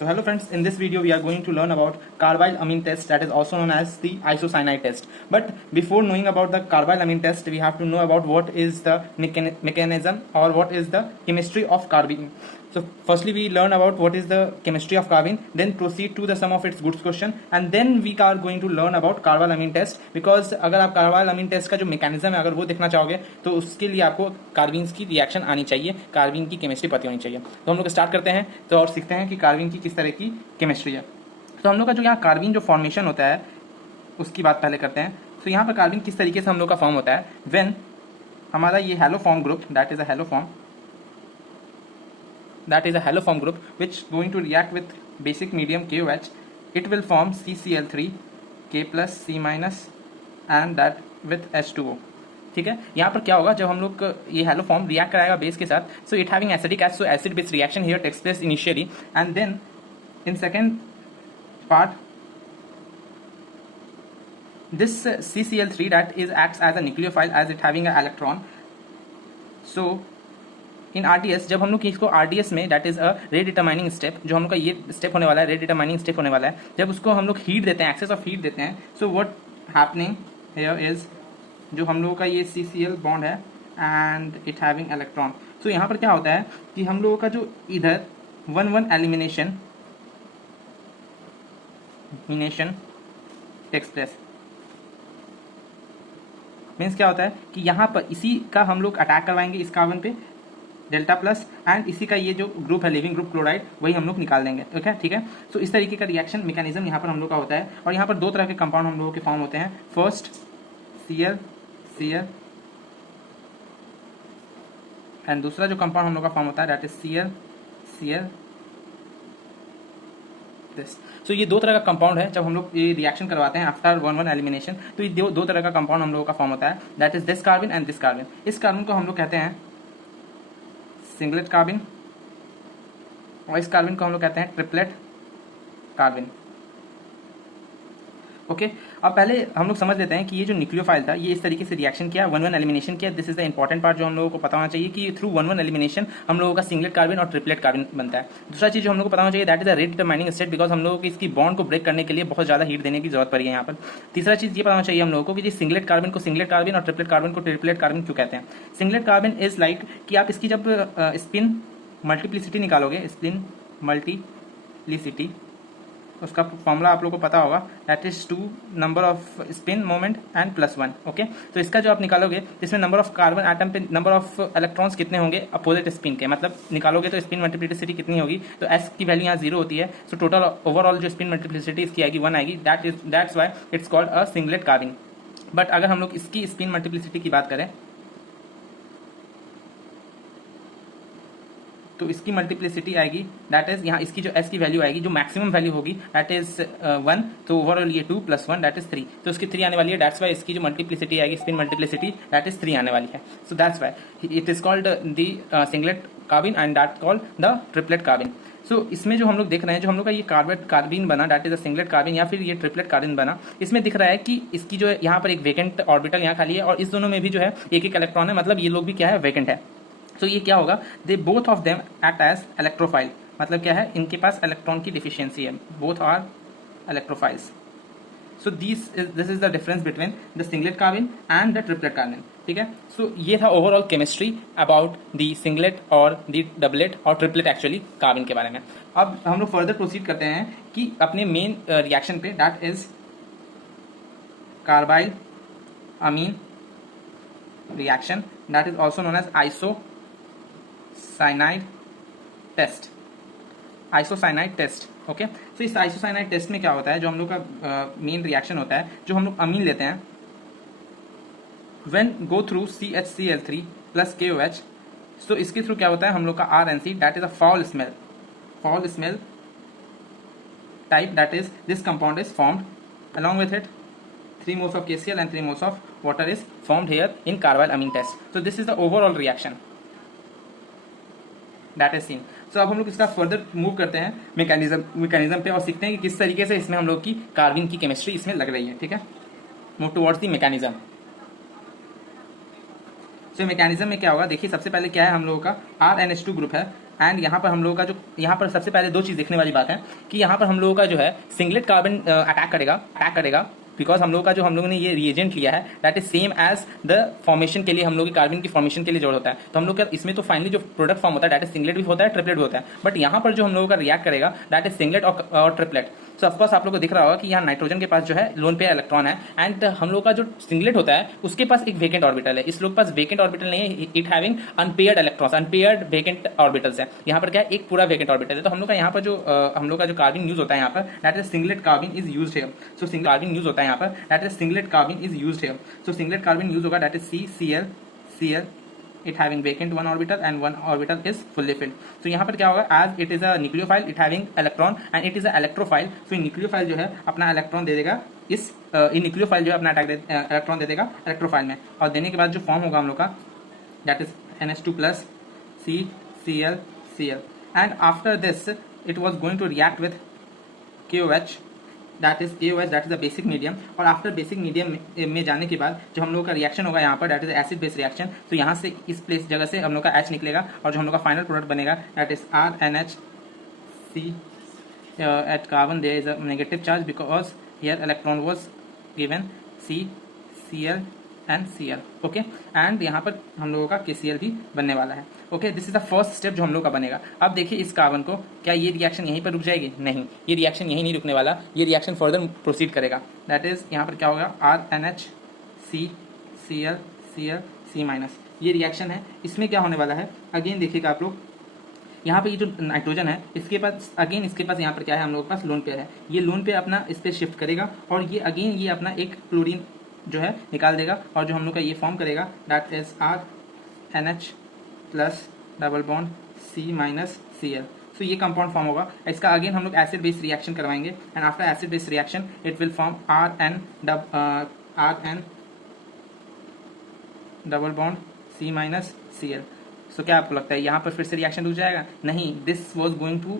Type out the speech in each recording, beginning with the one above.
So hello friends, in this video we are going to learn about carbyl amine test, that is also known as the isocyanide test. But before knowing about the carbyl amine test, we have to know about what is the mechanism or what is the chemistry of carbene. So firstly we learn about what is the chemistry of carbene, then proceed to the sum of its goods question, and then we are going to learn about carbyl amine test. Because अगर आप carbyl amine test का जो mechanism है अगर वो देखना चाहोगे तो उसके लिए आपको कार्बीन्स की रिएक्शन आनी चाहिए, कार्बीन की केमिस्ट्री पता होनी चाहिए। तो हम लोग स्टार्ट करते हैं तो और सीखते हैं कि कार्बीन की किस तरह की केमिस्ट्री है। तो हम लोग का जो यहाँ कार्बीन जो फॉर्मेशन होता है उसकी बात पहले करते हैं। तो यहाँ पर कार्बीन किस तरीके से हम लोग का फॉर्म होता है, व्हेन हमारा ये hello form group, that is a hello form group which going to react with basic medium KOH, it will form CCl3 K plus C minus and that with H2O। ठीक है, यहाँ पर क्या होगा जब हम लोग ये हेलो फॉर्म रिएक्ट कराएगा बेस के साथ, so it having acidic acid, so acid base reaction here takes place initially and then in second part this CCl3 that is acts as a nucleophile as it having a electron। so in RDS जब हम लोग इसको RDS में that is a rate determining step, जो हम लोग का ये स्टेप होने वाला है, रेट डिटरमाइनिंग स्टेप होने वाला है, जब उसको हम लोग हीट देते हैं, एक्सेस ऑफ हीट देते हैं, so what happening here is जो हम लोगों का ये CCl बॉन्ड है एंड इट हैविंग इलेक्ट्रॉन। सो यहाँ पर क्या होता है कि हम लोगों का जो इधर 1-1 एलिमिनेशन टेक्स प्लेस, मीन्स क्या होता है कि यहाँ पर इसी का हम लोग अटैक करवाएंगे इस कार्बन पे डेल्टा प्लस एंड इसी का ये जो ग्रुप है लिविंग ग्रुप क्लोराइड वही हम लोग निकाल देंगे। ओके ठीक है, सो इस तरीके का रिएक्शन मैकेनिज्म यहाँ पर हम लोग का होता है। और यहाँ पर दो तरह के कंपाउंड हम लोगों के फॉर्म होते हैं, फर्स्ट Cl एंड दूसरा जो कंपाउंड हम लोग का फॉर्म होता है दैट इज Cl दिस। सो ये दो तरह का कंपाउंड है जब हम लोग ये रिएक्शन करवाते हैं आफ्टर 1-1 एलिमिनेशन, तो ये दो तरह का कंपाउंड हम लोगों का फॉर्म होता है that is this carbon and this carbon. इस कार्बन को हम लोग कहते हैं सिंगलेट कार्बन और इस कार्बन को हम लोग कहते हैं ट्रिपलेट कार्बन। ओके अब पहले हम लोग समझ लेते हैं कि ये जो न्यूक्लियोफाइल था ये इस तरीके से रिएक्शन किया, 1-1 एलिमिनेशन किया। This is the important part जो हम लोगों को पता होना चाहिए कि थ्रू 1-1 एलिमिनेशन हम लोगों का सिंगलेट कार्बन और ट्रिपलेट कार्बन बनता है। दूसरा चीज जो हम लोग को पता होना चाहिए that is the rate determining state, because हम लोगों को इसकी बॉन्ड को ब्रेक करने के लिए बहुत ज्यादा हीट देने की जरूरत पड़ी है यहाँ पर। तीसरा चीज ये पता होना चाहिए हम लोगों को कि सिंगलेट कार्बन को सिंगलेट कार्बन और ट्रिपलेट कार्बन को ट्रिपलेट कार्बन क्यों कहते हैं। सिंगलेट कार्बन इज लाइक कि आप इसकी जब स्पिन मल्टीप्लिसिटी निकालोगे, स्पिन मल्टीप्लिसिटी उसका फॉर्मूला आप लोगों को पता होगा that is 2 number off spin moment and +1। Okay तो इसका जो आप निकालोगे इसमें नंबर ऑफ कार्बन एटम पे नंबर ऑफ इलेक्ट्रॉन्स कितने होंगे अपोजिट स्पिन के, मतलब निकालोगे तो स्पिन मल्टीप्लिसिटी कितनी होगी, तो S की वैल्यू यहाँ 0 होती है। सो टोटल ओवरऑल जो स्पिन मल्टीप्लिसिटी इसकी आएगी 1 आएगी, that's why it's called a singlet carbon. But अगर हम लोग इसकी स्पिन मल्टीप्लिसिटी की बात करें तो इसकी मल्टीप्लिसिटी आएगी दैट इज यहाँ इसकी जो S की वैल्यू आएगी जो मैक्सिमम वैल्यू होगी दैट इज 1, तो ओवरऑल ये 2 + 1 दैट इज 3, तो इसकी 3 आने वाली है। दैट्स वाई इसकी जो मल्टीप्लिसिटी आएगी स्पिन मल्टीप्लिसिटी दैट इज 3 आने वाली है। So that's why it is called the singlet carbon and that called the triplet carbon. So इसमें जो हम लोग देख रहे हैं जो हम लोग का ये कार्बन बना that is a singlet carbon या फिर ये ट्रिपलेट कार्बन बना, इसमें दिख रहा है कि इसकी जो यहाँ पर एक वेकेंट ऑर्बिटल यहाँ खाली है और इस दोनों में भी जो है एक इलेक्ट्रॉन है, मतलब ये लोग भी क्या है वेकेंट है। तो ये क्या होगा, they both of them act as electrophile, मतलब क्या है इनके पास इलेक्ट्रॉन की डिफिशियंसी है, both are electrophiles. So this is the difference between the singlet carbon and the triplet carbon. ठीक है, सो ये था overall chemistry about the singlet और द डबलेट और ट्रिपलेट एक्चुअली कार्बन के बारे में। अब हम लोग फर्दर प्रोसीड करते हैं कि अपने मेन रिएक्शन पे that is carbylamine reaction that is also known as isocyanide test. Okay so इस आइसोसाइनाइड टेस्ट में क्या होता है, जो हम लोग का मेन रिएक्शन होता है, जो हम लोग अमीन लेते हैं when go through CHCl3 plus KOH, तो इसके थ्रू क्या होता है हम लोग का RNC that is a foul smell type, that is this compound is formed along with it 3 moles of KCl and 3 moles of water is formed here in carbyl amine test. So this is the overall reaction that is seen. So अब हम लोग इसका further move करते हैं mechanism पे और सीखते हैं कि किस तरीके से इसमें हम लोग की कार्बन की केमिस्ट्री इसमें लग रही है। ठीक है, move towards the mechanism. So mechanism में क्या होगा, देखिए सबसे पहले क्या है हम लोगों का RNH2 ग्रुप है, एंड यहाँ पर हम लोगों का जो यहाँ पर सबसे पहले दो चीज़ देखने वाली बात है कि यहाँ पर हम लोगों का जो है सिंगलेट कार्बन अटैक करेगा बिकॉज हम लोगों ने ये रिएजेंट लिया है that is same as the formation के लिए हम लोग की कार्बन की फॉर्मेशन के लिए जरूरत होता है। तो हम लोग का इसमें तो फाइनली जो प्रोडक्ट फॉर्म होता है दैट इज सिंगलेट भी होता है, ट्रिपलेट भी होता है, बट यहाँ पर जो हम लोगों का रिएक्ट करेगा दैट इज सिंगलेट और ट्रिपलेट। सो ऑफकोर्स आप लोग को दिख रहा होगा कि यहाँ नाइट्रोजन के पास जो है लोन पेयर इलेक्ट्रॉन है एंड हम लोग का जो सिंगलेट होता है उसके पास एक वेकेंट ऑर्बिटल है। इस लोग के पास वेकेंट ऑर्बिटल नहीं है, it having unpaired electrons, unpaired vacant orbitals है। यहाँ पर क्या है, एक पूरा वेकेंट ऑर्बिटल है। तो हम लोग का यहाँ पर जो हम लोग का जो कार्बन यूज होता है यहाँ पर that is singlet carbon is used here. So single carbon use होता है यहाँ पर that is singlet carbon is used here. So singlet carbon use होगा that is CCl it having vacant one orbital and one orbital is fully filled। तो यहाँ पर क्या होगा, as it is a nucleophile it having electron and it is a electrophile। तो nucleophile जो है अपना इलेक्ट्रॉन दे देगा इस nucleophile जो है अपना इलेक्ट्रॉन दे देगा इलेक्ट्रोफाइल में, और देने के बाद जो फॉर्म होगा हम लोग का that is NH2 plus CCl and after this it was going to react with KOH that is AOH that is the basic medium. और आफ्टर बेसिक मीडियम में जाने के बाद जो हम लोग का रिएक्शन होगा यहाँ पर that is acid base reaction. तो यहाँ से इस प्लेस जगह से हम लोग का H निकलेगा और जो हम लोग का फाइनल प्रोडक्ट बनेगा that is RNHC at carbon there is a negative charge because here electron was given CCl and Cl। Okay, and यहाँ पर हम लोगों का KCl भी बनने वाला है। Okay, this is the first step जो हम लोग का बनेगा। अब देखिए इस कार्बन को, क्या ये रिएक्शन यहीं पर रुक जाएगी? नहीं, ये रिएक्शन यहीं नहीं रुकने वाला, ये रिएक्शन फर्दर प्रोसीड करेगा। दैट इज यहाँ पर क्या होगा RNHC Cl C-, ये रिएक्शन है। इसमें क्या होने वाला है अगेन देखिएगा आप लोग, यहाँ पे ये जो नाइट्रोजन है इसके पास अगेन इसके पास यहाँ पर क्या है, हम लोग के पास लोन पेयर है। ये लोन पेयर अपना इस पर शिफ्ट करेगा और ये अगेन ये अपना एक क्लोरीन जो है निकाल देगा और जो हम लोग का ये फॉर्म करेगा that is RNH plus double bond C-Cl। तो ये कंपाउंड फॉर्म होगा। इसका अगेन हम लोग एसिड बेस रिएक्शन करवाएंगे and after acid base reaction it will form RN double bond C-Cl। सो क्या आपको लगता है यहाँ पर फिर से रिएक्शन रुक जाएगा? नहीं, this was going to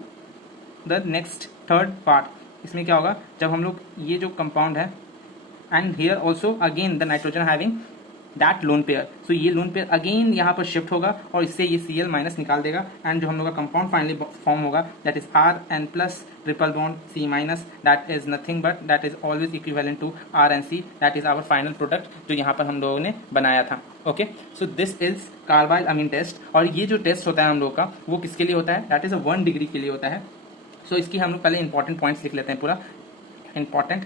the next third part. इसमें क्या होगा, जब हम लोग ये जो कंपाउंड है and here also again the nitrogen having that lone pair, so ये लोन पेयर अगेन यहाँ पर शिफ्ट होगा और इससे ये Cl- निकाल देगा एंड जो हम लोग का कंपाउंड फाइनली फॉर्म होगा that is RN plus triple bond C-, that is nothing but that is always equivalent to RNC, that is our final product जो यहाँ पर हम लोगों ने बनाया था। Okay, so this is carbylamine test. और ये जो टेस्ट होता है हम लोग का वो किसके लिए होता है, दैट इज 1 डिग्री के लिए होता है। सो इसकी हम लोग पहले इंपॉर्टेंट पॉइंट्स लिख लेते हैं, पूरा इंपॉर्टेंट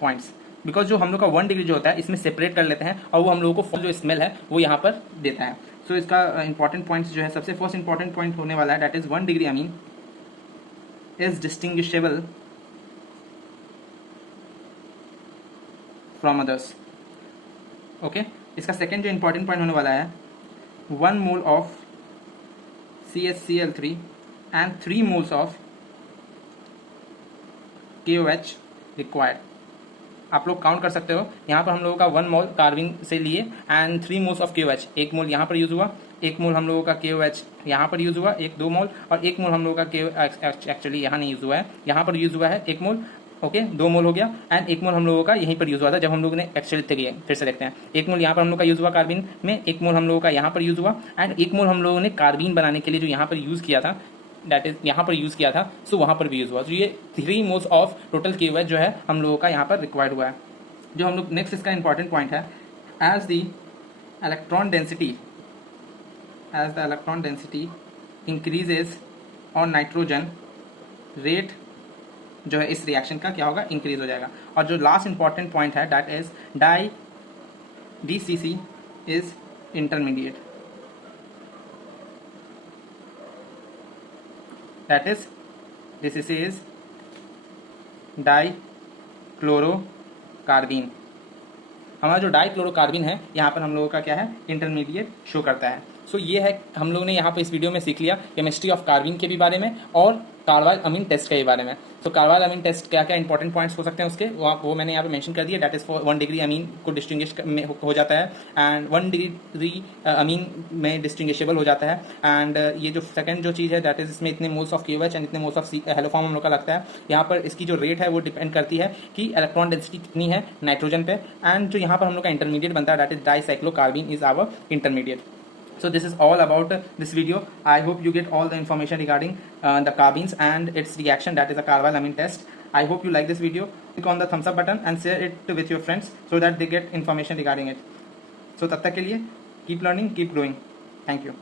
पॉइंट्स, बिकॉज जो हम लोग का 1 डिग्री जो होता है इसमें सेपरेट कर लेते हैं और वो हम लोगों को जो स्मेल है वो यहाँ पर देता है। सो इसका इंपॉर्टेंट पॉइंट्स जो है, सबसे फर्स्ट इंपॉर्टेंट पॉइंट होने वाला है that is 1 degree amine is distinguishable from others. Okay, इसका सेकेंड जो इंपॉर्टेंट पॉइंट होने वाला है 1 mole of CHCl3 and 3 moles of KOH required. आप लोग काउंट कर सकते हो, यहाँ पर हम लोगों का 1 मोल कार्बन से लिए एंड 3 मोल्स ऑफ KOH, 1 मोल यहाँ पर यूज हुआ, 1 मोल हम लोगों का KOH यहाँ पर यूज हुआ, 2 मोल, और 1 मोल हम लोगों का KOH एक्चुअली यहाँ नहीं यूज हुआ है, यहाँ पर यूज हुआ है 1 मोल। ओके, 2 मोल हो गया एंड 1 मोल हम लोगों का यहीं पर यूज हुआ था जब हम लोगों ने एक्चुअली फिर से देखते हैं। 1 मोल यहाँ पर हम लोग का यूज हुआ कार्बन में, 1 मोल हम लोगों का यहाँ पर यूज हुआ एंड 1 मोल हम लोगों ने कार्बन बनाने के लिए जो यहाँ पर यूज किया था दैट इज यहाँ पर यूज किया था, सो वहाँ पर भी यूज हुआ। तो ये 3 मोल्स ऑफ टोटल KOH जो है हम लोगों का यहाँ पर रिक्वायर्ड हुआ है। जो हम लोग नेक्स्ट इसका इंपॉर्टेंट पॉइंट है, as the electron density increases on nitrogen, rate जो है इस रिएक्शन का क्या होगा, इंक्रीज हो जाएगा। और जो लास्ट इंपॉर्टेंट पॉइंट है that is DCC is intermediate, that is DCC is dichlorocarbon. हमारा जो डाइक्लोरोकार्बन है यहाँ पर हम लोगों का क्या है, इंटरमीडिएट शो करता है। सो ये है हम लोगों ने यहाँ पर इस वीडियो में सीख लिया केमिस्ट्री ऑफ कार्बन के भी बारे में और कार्बाइल अमीन टेस्ट के बारे में। तो कार्बाइल अमीन टेस्ट क्या क्या इंपॉर्टेंट पॉइंट्स हो सकते हैं उसके, वो मैंने यहाँ पे मेंशन कर दिया। दैट इज 1 डिग्री अमीन को डिस्टिंग्विश हो जाता है एंड 1 डिग्री अमीन में डिस्टिंग्विशेबल हो जाता है। एंड ये जो सेकंड जो चीज़ है दैट इज इसमें इतने मोल्स ऑफ KOH एंड इतने मोल्स ऑफ हेलोफॉर्म हम लोग का लगता है। यहाँ पर इसकी जो रेट है वो डिपेंड करती है कि इलेक्ट्रॉन डेंसिटी कितनी है नाइट्रोजन पे, एंड जो यहाँ पर हम लोग का इंटरमीडिएट बनता है that is dicyclocarbon is our intermediate. So this is all about this video. I hope you get all the information regarding the carbines and its reaction, that is a carbamine test. I hope you like this video. Click on the thumbs up button and share it with your friends so that they get information regarding it. So तब तक के लिए keep learning, keep growing. Thank you.